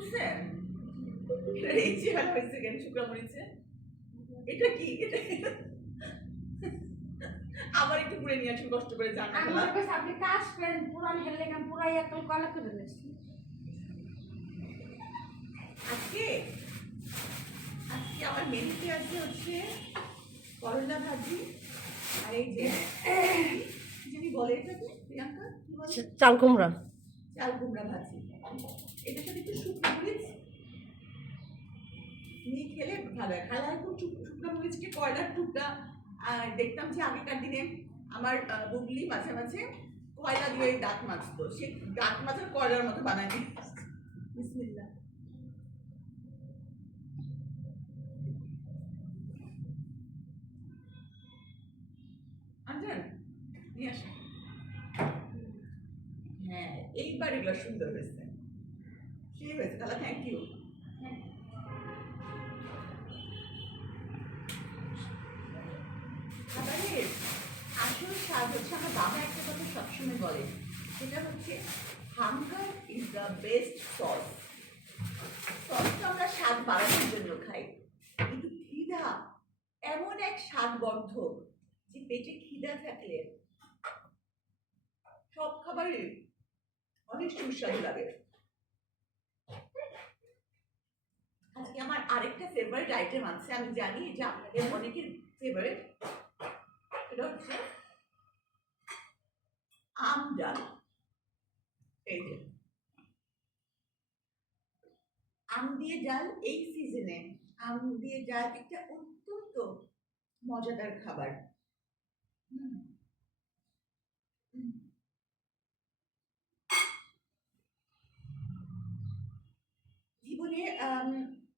বুঝছেন? এই চেহারা হয়েছে কেন শুকনা মরিচে? এটা কি? আবার একটু ঘুরে নিয়ে আসুন কষ্ট করে জানা আমার কাছে আপনি কাজ করেন পুরান হেললে কাম পুরাই একটা কলা করে দিয়েছি। আজকে আজকে আমার মেনুতে আছে হচ্ছে করলা ভাজি আর এই যে যিনি বলে এটাকে প্রিয়াঙ্কা কি বলে চাল কুমড়া চাল কুমড়া ভাজি। এটার সাথে একটু শুকনো মরিচ নিয়ে খেলে ভালো হয়। খালা একটু শুকনো মরিচকে কয়লার টুকরা দেখতাম যে আগেকার দিনে আমার বুবলি মাঝে মাঝে কয়লা দিয়ে দাঁত মাজতো, সে দাঁত মাজার কয়লার মতো বানায়নি। বিসমিল্লাহ। আনছেন নিয়ে আসেন। হ্যাঁ এইবার এগুলো সুন্দর হয়েছে, সে হয়েছে তাহলে থ্যাংক ইউ। খাবারের আসল স্বাদ হচ্ছে আমার বাবা একটা কথা সবসময় বলে, সেটা হচ্ছে hunger is the best sauce. সসটা আমরা স্বাদ বাড়ানোর জন্য খাই, কিন্তু খিদা এমন এক স্বাদ বর্ধক যে পেটে খিদা থাকলে সব খাবারই অনেক সুস্বাদু লাগে। আজকে আমার আরেকটা ফেভারিট আইটেম আছে, আমি জানি এটা আপনাদের অনেকের ফেভারিট, এটা হচ্ছে আম ডাল। এই যে আম দিয়ে ডাল, এই সিজনে আম দিয়ে ডাল একটা অত্যন্ত মজাদার খাবার। জীবনে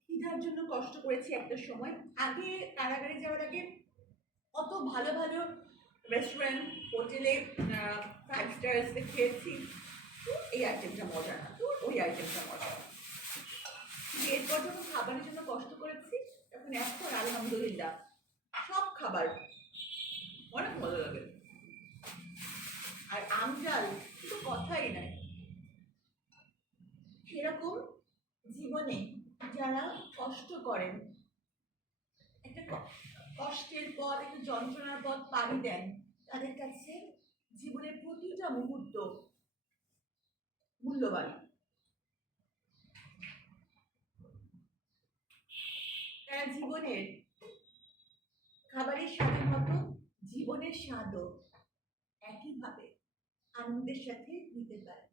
খিদার জন্য কষ্ট করেছি একটা সময়, আগে কারাগারে যাওয়ার আগে অত ভালো ভালো রেস্টুরেন্ট হোটেলে 5 স্টার্সে খেয়েছি, এই আইটেমটা মজা না, তো ওই আইটেমটা মজা না। এরপর যখন খাবারের জন্য কষ্ট করেছি তখন এখন আলহামদুলিল্লাহ সব খাবার অনেক মজা লাগে। আর আম ডাল তো কথাই নাই। সেরকম জীবনে যারা কষ্ট করেন, একটা কষ্টের পর একটা যন্ত্রণার পথ পাড়ি দেন, তাদের কাছে জীবনের প্রতিটা মুহূর্ত মূল্যবান। তারা জীবনের খাবারের স্বাদের মতো জীবনের স্বাদও একইভাবে আনন্দের সাথে নিতে পারে।